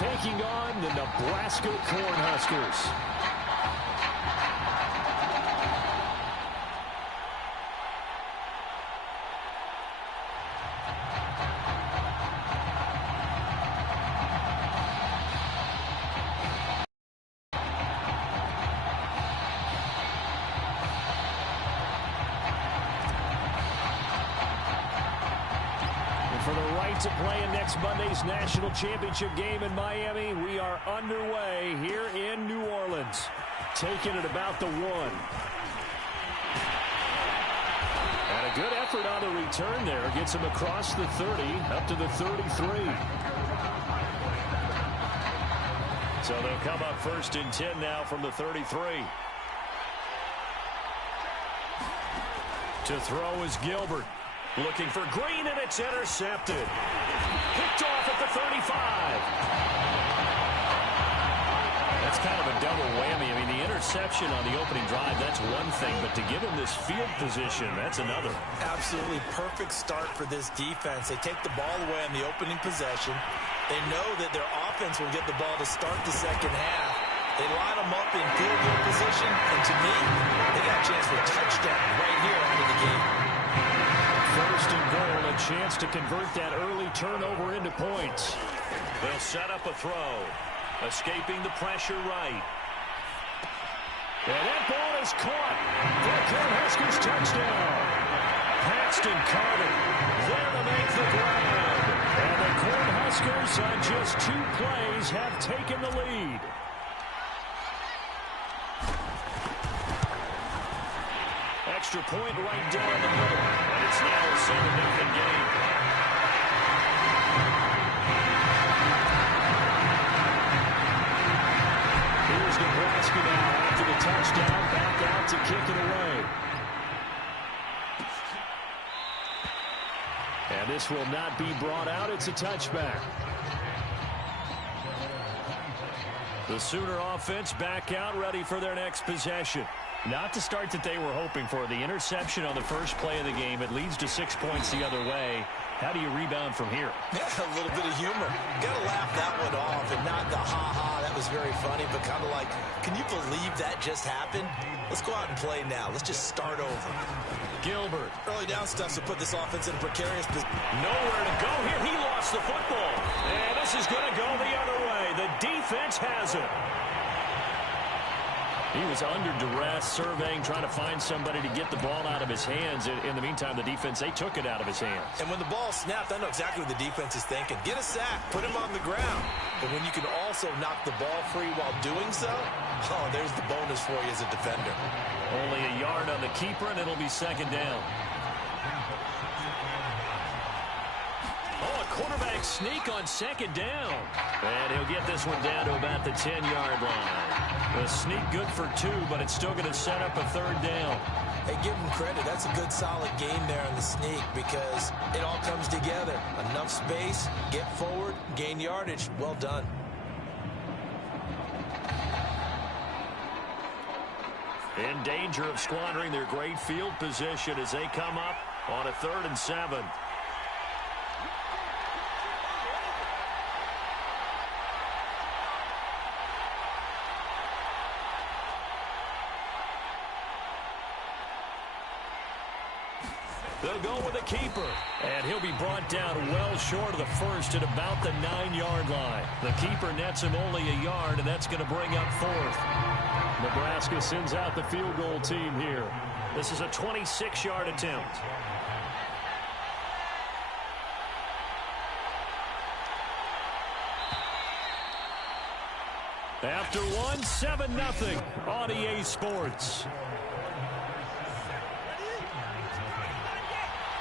taking on the Nebraska Cornhuskers. For the right to play in next Monday's national championship game in Miami, we are underway here in New Orleans. Taking it about the 1. And a good effort on the return there. Gets him across the 30, up to the 33. So they'll come up 1st and 10 now from the 33. To throw is Gilbert. Looking for Green, and it's intercepted. Picked off at the 35. That's kind of a double whammy. I mean, the interception on the opening drive, that's one thing, but to give him this field position, that's another. Absolutely perfect start for this defense. They take the ball away on the opening possession. They know that their offense will get the ball to start the second half. They line them up in field goal position, and to me, they got a chance for a touchdown right here out of the game. 1st and goal, a chance to convert that early turnover into points. They'll set up a throw. Escaping the pressure right. And that ball is caught for a Cornhuskers touchdown. Paxton Carter there to make the grab. And the Cornhuskers on just 2 plays have taken the lead. Extra point right down the middle. And it's now a 7-0 game. Here's Nebraska now after the touchdown. Back out to kick it away. And this will not be brought out. It's a touchback. The Sooner offense back out, ready for their next possession. Not the start that they were hoping for. The interception on the first play of the game. It leads to 6 points the other way. How do you rebound from here? Yeah, a little bit of humor. Got to laugh that one off, and not the ha-ha, that was very funny, but kind of like, can you believe that just happened? Let's go out and play now. Let's just start over. Gilbert. Early down stuff to put this offense in a precarious position. Nowhere to go here. He lost the football. And this is going to go the other way. The defense has it. He was under duress, surveying, trying to find somebody to get the ball out of his hands. In the meantime, the defense, they took it out of his hands. And when the ball snapped, I know exactly what the defense is thinking. Get a sack, put him on the ground. But when you can also knock the ball free while doing so, oh, there's the bonus for you as a defender. Only a yard on the keeper, and it'll be 2nd down. Oh, a quarterback sneak on 2nd down. And he'll get this one down to about the 10-yard line. The sneak good for 2, but it's still going to set up a 3rd down. Hey, give him credit. That's a good, solid game there on the sneak because it all comes together. Enough space, get forward, gain yardage. Well done. In danger of squandering their great field position as they come up on a 3rd and 7. They'll go with a keeper, and he'll be brought down well short of the first at about the 9-yard line. The keeper nets him only a yard, and that's going to bring up 4th. Nebraska sends out the field goal team here. This is a 26-yard attempt. After one, 7-0 on EA Sports.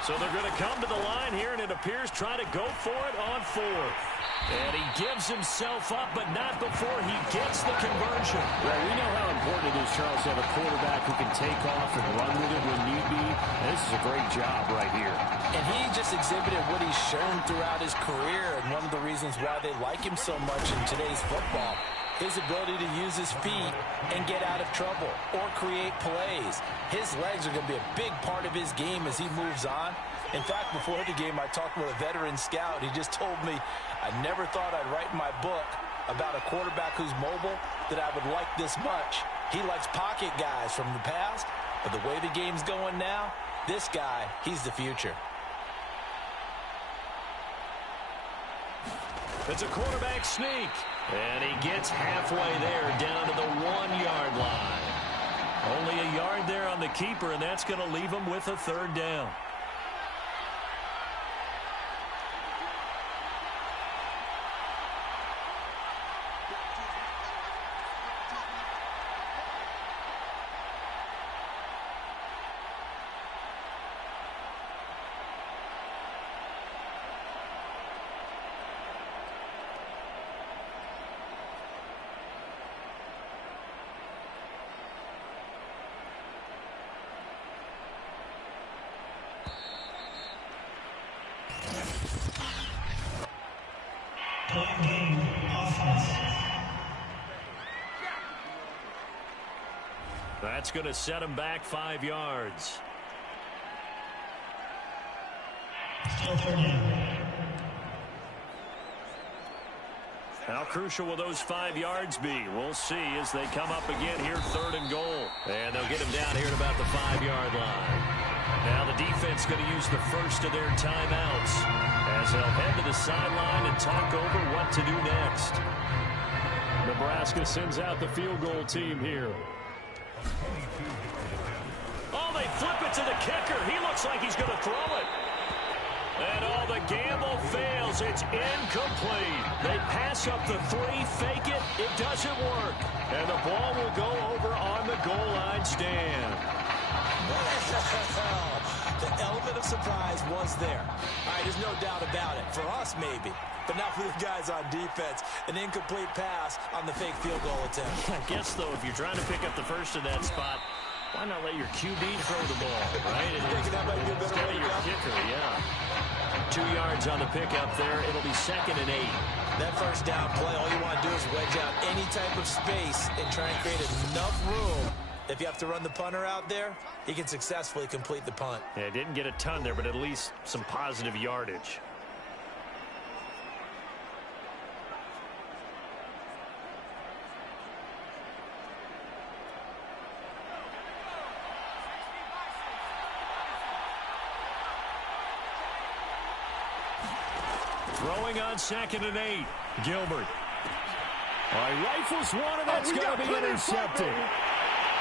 So they're going to come to the line here, and it appears trying to go for it on 4th. And he gives himself up, but not before he gets the conversion. Well, we know how important it is, Charles, to have a quarterback who can take off and run with it when need be. And this is a great job right here. And he just exhibited what he's shown throughout his career, and one of the reasons why they like him so much in today's football. His ability to use his feet and get out of trouble or create plays. His legs are going to be a big part of his game as he moves on. In fact, before the game, I talked with a veteran scout. He just told me, I never thought I'd write in my book about a quarterback who's mobile that I would like this much. He likes pocket guys from the past, but the way the game's going now, this guy, he's the future. It's a quarterback sneak. And he gets halfway there down to the 1-yard line. Only a yard there on the keeper, and that's going to leave him with a third down. That's going to set him back 5 yards. Still third down. How crucial will those 5 yards be? We'll see as they come up again here, 3rd and goal. And they'll get him down here at about the 5-yard line. Now the defense going to use the first of their timeouts as they'll head to the sideline and talk over what to do next. Nebraska sends out the field goal team here. Oh, they flip it to the kicker. He looks like he's going to throw it. And all the gamble fails. It's incomplete. They pass up the 3, fake it. It doesn't work. And the ball will go over on the goal line stand. The element of surprise was there. All right, there's no doubt about it. For us, maybe. But not for the guys on defense. An incomplete pass on the fake field goal attempt. I guess, though, if you're trying to pick up the first in that spot, why not let your QB throw the ball, right? You thinking that might be a better way to your go? kicker, yeah. 2 yards on the pickup there. It'll be 2nd and 8. That first down play, all you want to do is wedge out any type of space and try and create enough room. If you have to run the punter out there, he can successfully complete the punt. Yeah, didn't get a ton there, but at least some positive yardage. Throwing on 2nd and 8. Gilbert. All right, rifles one, and that's going to be intercepted.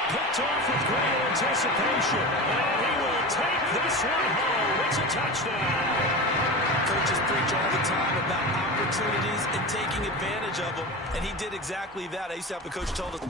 Picked off with great anticipation. And he will take this one home. It's a touchdown. Coaches preach all the time about opportunities and taking advantage of them, and he did exactly that. I used to have a coach told us.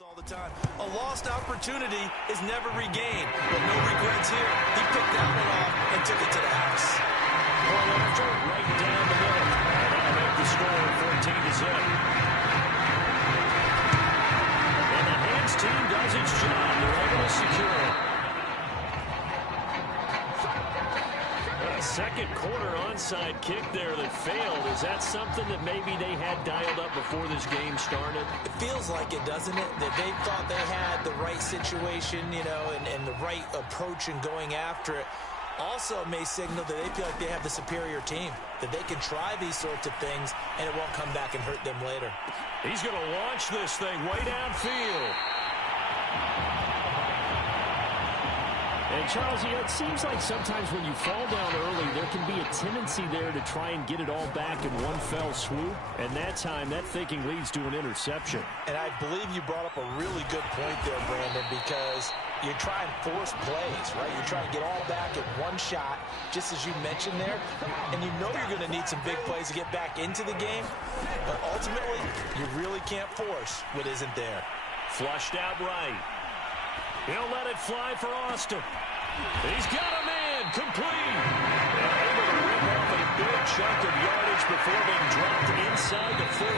All the time. A lost opportunity is never regained, but no regrets here. He picked that one off and took it to the house. Point after, right down the middle. And that'll make the score 14-0. And the Hands team does its job. They're able to secure it. A second quarter onside kick there that failed. Is that something that maybe they had dialed up before this game started? It feels like it, doesn't it? That they thought they had the right situation, you know, and the right approach in going after it. Also may signal that they feel like they have the superior team, that they can try these sorts of things and it won't come back and hurt them later. He's going to launch this thing way downfield. And, Charles, you know, it seems like sometimes when you fall down early, there can be a tendency there to try and get it all back in one fell swoop. And that time, that thinking leads to an interception. And I believe you brought up a really good point there, Brandon, because you try and force plays, right? You try to get all back in one shot, just as you mentioned there. And you know you're going to need some big plays to get back into the game. But ultimately, you really can't force what isn't there. Flushed out right. He'll let it fly for Austin. He's got a man, complete. And able to rip off a big chunk of yardage before being dropped inside the 40.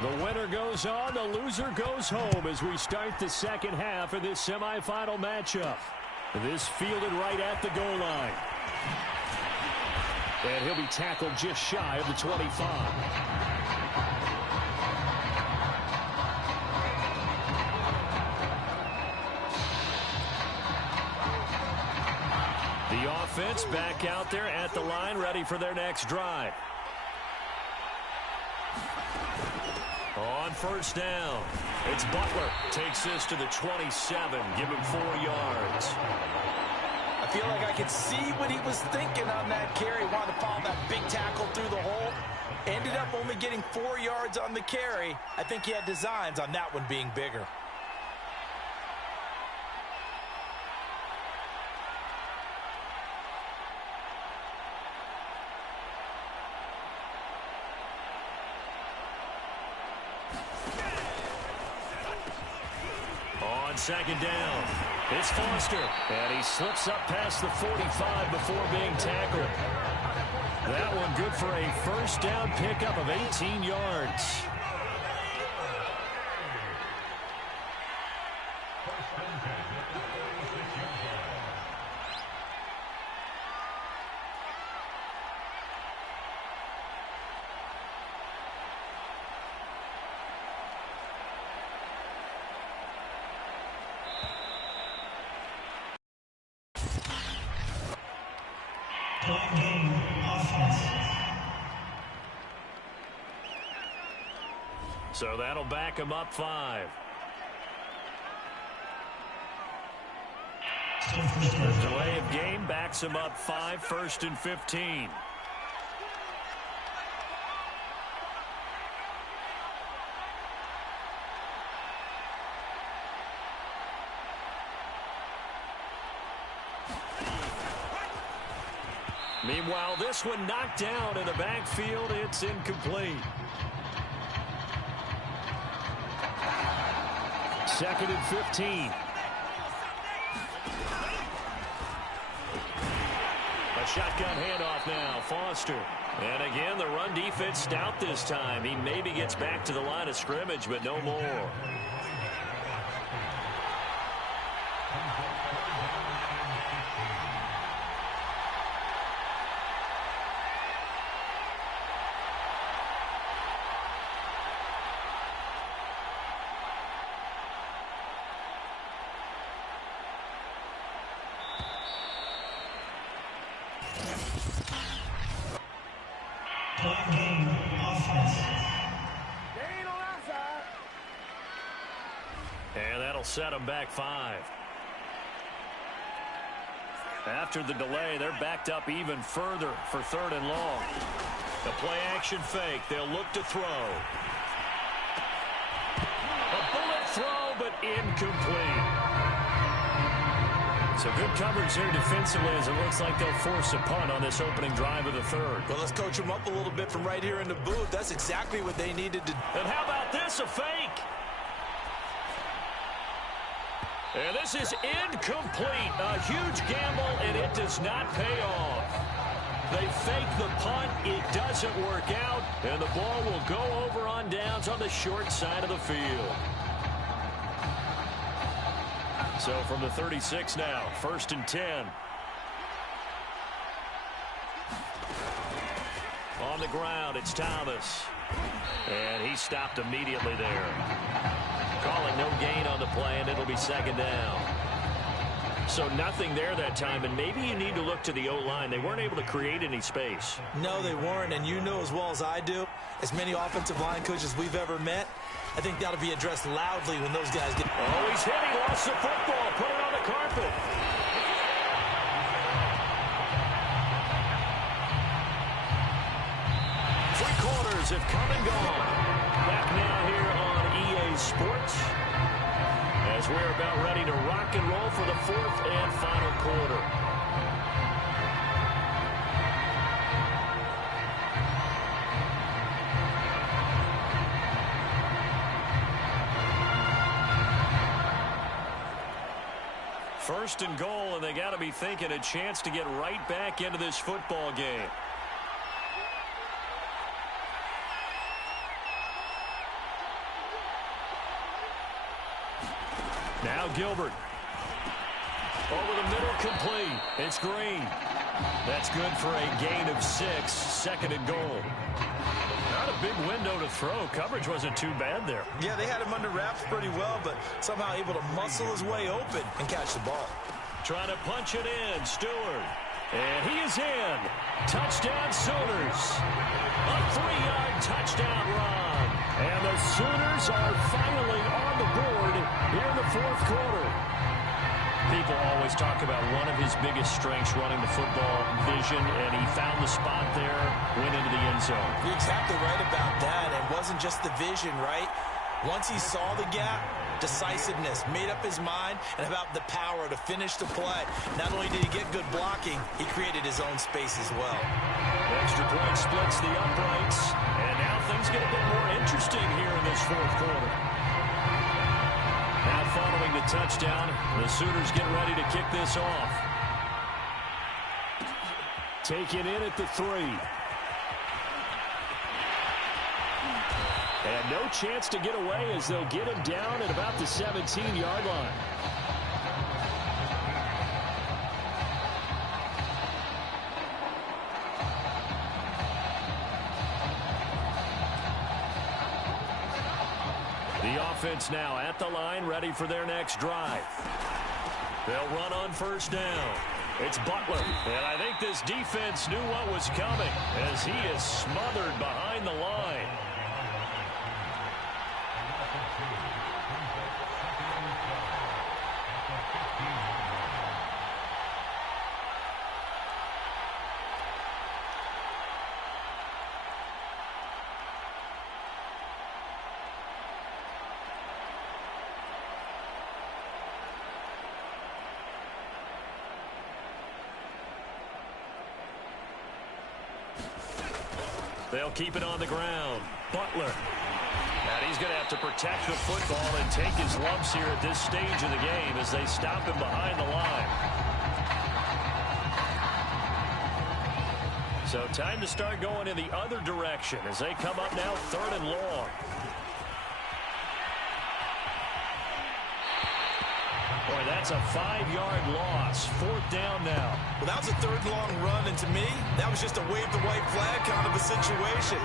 The winner goes on, the loser goes home as we start the second half of this semifinal matchup. This fielded right at the goal line. And he'll be tackled just shy of the 25. The offense back out there at the line, ready for their next drive. On first down, it's Butler. Takes this to the 27. Give him 4 yards. I feel like I could see what he was thinking on that carry. Wanted to follow that big tackle through the hole. Ended up only getting 4 yards on the carry. I think he had designs on that one being bigger. On second down, it's Foster, and he slips up past the 45 before being tackled. That one good for a first down pickup of 18 yards. So that'll back him up 5. The delay of game backs him up 5, 1st and 15. Meanwhile, this one knocked down in the backfield. It's incomplete. 2nd and 15. A shotgun handoff now. Foster. And again, the run defense stout this time. He maybe gets back to the line of scrimmage, but no more. And that'll set them back 5. After the delay, they're backed up even further for 3rd and long. The play action fake. They'll look to throw. A bullet throw, but incomplete. So good coverage there defensively as it looks like they'll force a punt on this opening drive of the third. Well, let's coach them up a little bit from right here in the booth. That's exactly what they needed to do. And how about this, a fake? And this is incomplete. A huge gamble, and it does not pay off. They fake the punt. It doesn't work out, and the ball will go over on downs on the short side of the field. So from the 36 now, 1st and 10. On the ground, it's Thomas. And he stopped immediately there. Calling no gain on the play, and it'll be 2nd down. So nothing there that time, and maybe you need to look to the O-line. They weren't able to create any space. No, they weren't, and you know as well as I do, as many offensive line coaches we've ever met, I think that'll be addressed loudly when those guys get... Oh, he's hit. He lost the football. Put it on the carpet. Three quarters have come and gone. Back now here on EA Sports as we're about ready to rock and roll for the 4th and final quarter. First and goal, and they got to be thinking a chance to get right back into this football game. Now Gilbert. Over the middle, complete. It's Green. That's good for a gain of 6, 2nd and goal. Not a big window to throw. Coverage wasn't too bad there. Yeah, they had him under wraps pretty well, but somehow able to muscle his way open and catch the ball. Trying to punch it in, Stewart. And he is in. Touchdown, Sooners. A 3-yard touchdown run. And the Sooners are finally on the board here in the 4th quarter. People always talk about one of his biggest strengths running the football, vision, and he found the spot there, went into the end zone. You're exactly right about that. It wasn't just the vision, right? Once he saw the gap, decisiveness, made up his mind, and about the power to finish the play. Not only did he get good blocking, he created his own space as well. Extra point splits the uprights, and now things get a bit more interesting here in this 4th quarter. Now following the touchdown, the Sooners get ready to kick this off. Taken in at the 3. And no chance to get away as they'll get him down at about the 17-yard line. The offense now at the line, ready for their next drive. They'll run on 1st down. It's Butler, and I think this defense knew what was coming as he is smothered behind the line. They'll keep it on the ground. Butler. And he's going to have to protect the football and take his lumps here at this stage of the game as they stop him behind the line. So time to start going in the other direction as they come up now 3rd and long. Boy, that's a 5-yard loss. 4th down now. Well, that was a 3rd long run, and to me, that was just a wave the white flag kind of a situation.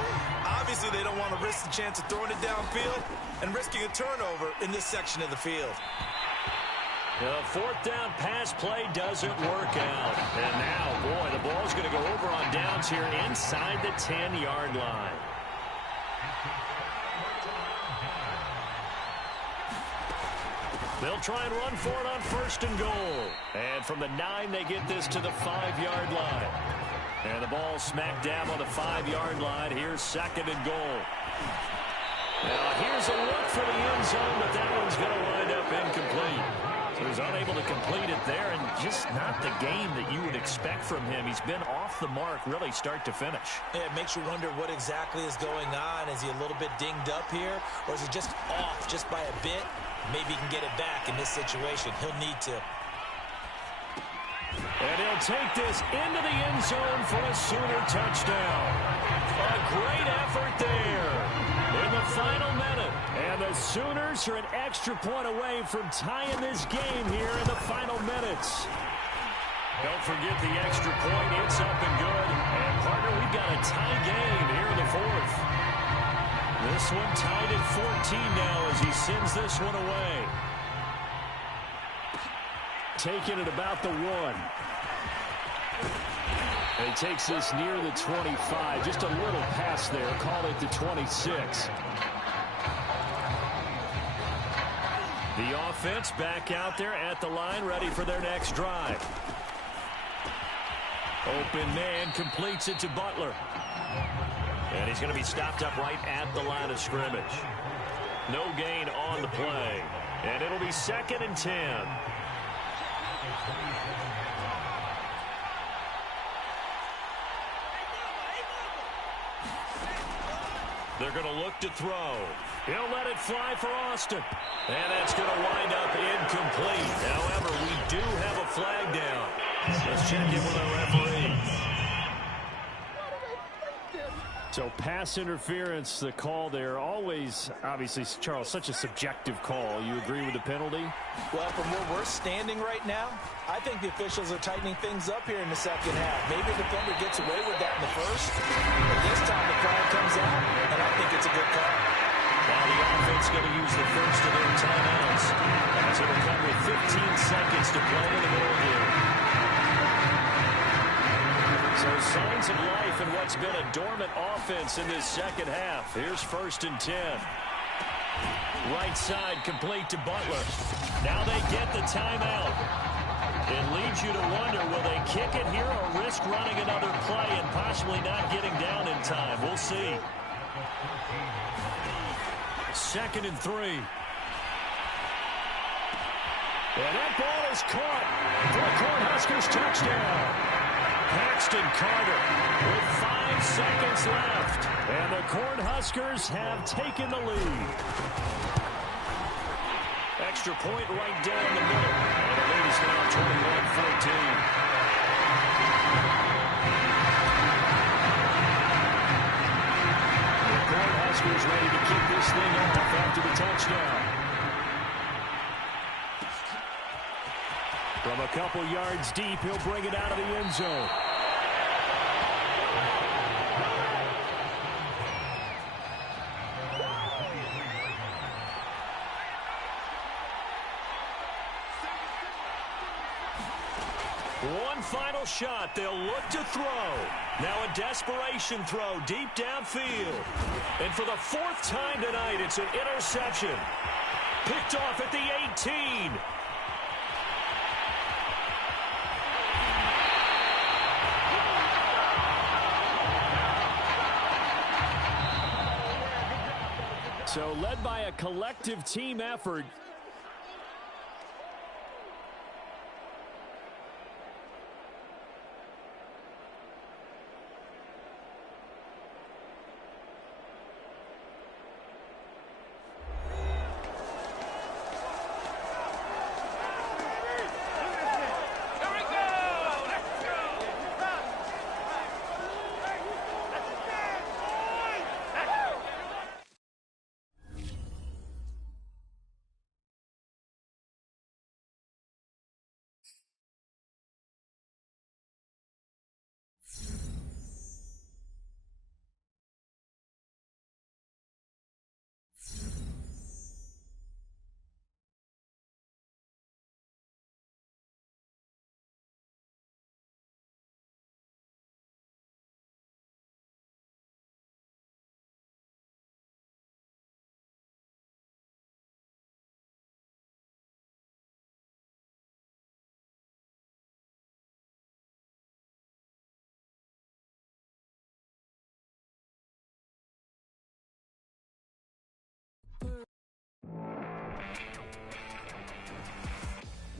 Obviously, they don't want to risk the chance of throwing it downfield and risking a turnover in this section of the field. The 4th down pass play doesn't work out. And now, boy, the ball's going to go over on downs here inside the 10-yard line. They'll try and run for it on 1st and goal. And from the 9, they get this to the 5-yard line. And the ball smack dab on the 5-yard line. Here's 2nd and goal. Now, here's a look for the end zone, but that one's going to wind up incomplete. He was unable to complete it there, and just not the game that you would expect from him. He's been off the mark really start to finish. Yeah, it makes you wonder what exactly is going on. Is he a little bit dinged up here, or is he just off just by a bit? Maybe he can get it back in this situation. He'll need to. And he'll take this into the end zone for a Sooner touchdown. A great effort there in the final minute. And the Sooners are an extra point away from tying this game here in the final minutes. Don't forget the extra point. It's up and good. And, partner, we've got a tie game here in the fourth. This one tied at 14 now as he sends this one away. Taking it about the 1. And he takes this near the 25. Just a little pass there. Call it the 26. The offense back out there at the line, ready for their next drive. Open man completes it to Butler. And he's going to be stopped up right at the line of scrimmage. No gain on the play. And it'll be 2nd and 10. They're going to look to throw. He'll let it fly for Austin. And that's going to wind up incomplete. However, we do have a flag down. Let's check in with our referee. So pass interference, the call there. Always, obviously, Charles, such a subjective call. You agree with the penalty? Well, from where we're standing right now, I think the officials are tightening things up here in the second half. Maybe the defender gets away with that in the first, but this time the flag comes out, and I think it's a good call. Now the offense going to use the first of their timeouts, as it'll come with 15 seconds to play in the middle here. So signs of life in what's been a dormant offense in this second half. Here's 1st and 10. Right side complete to Butler. Now they get the timeout. It leads you to wonder, will they kick it here or risk running another play and possibly not getting down in time? We'll see. 2nd and 3. And that ball is caught for a Cornhuskers touchdown. Paxton Carter with 5 seconds left. And the Cornhuskers have taken the lead. Extra point right down the middle. And the lead is now 21-14. The Cornhuskers ready to kick this thing off after the touchdown. From a couple yards deep, he'll bring it out of the end zone. One final shot. They'll look to throw. Now a desperation throw deep downfield. And for the 4th time tonight, it's an interception. Picked off at the 18. So led by a collective team effort,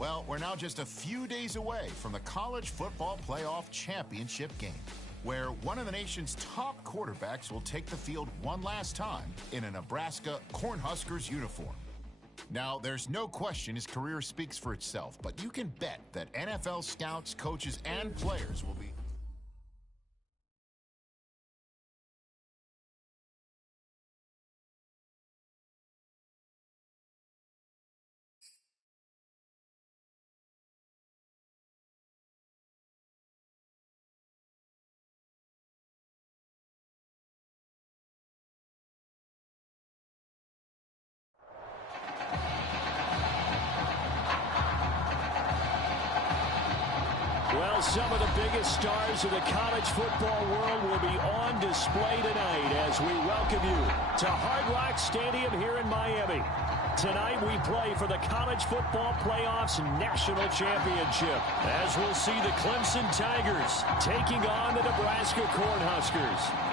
Well, we're now just a few days away from the College Football Playoff Championship game, where one of the nation's top quarterbacks will take the field one last time in a Nebraska Cornhuskers uniform. Now, there's no question his career speaks for itself, but you can bet that NFL scouts, coaches, and players will be... Well, some of the biggest stars of the college football world will be on display tonight as we welcome you to Hard Rock Stadium here in Miami. Tonight we play for the College Football Playoffs National Championship, as we'll see the Clemson Tigers taking on the Nebraska Cornhuskers.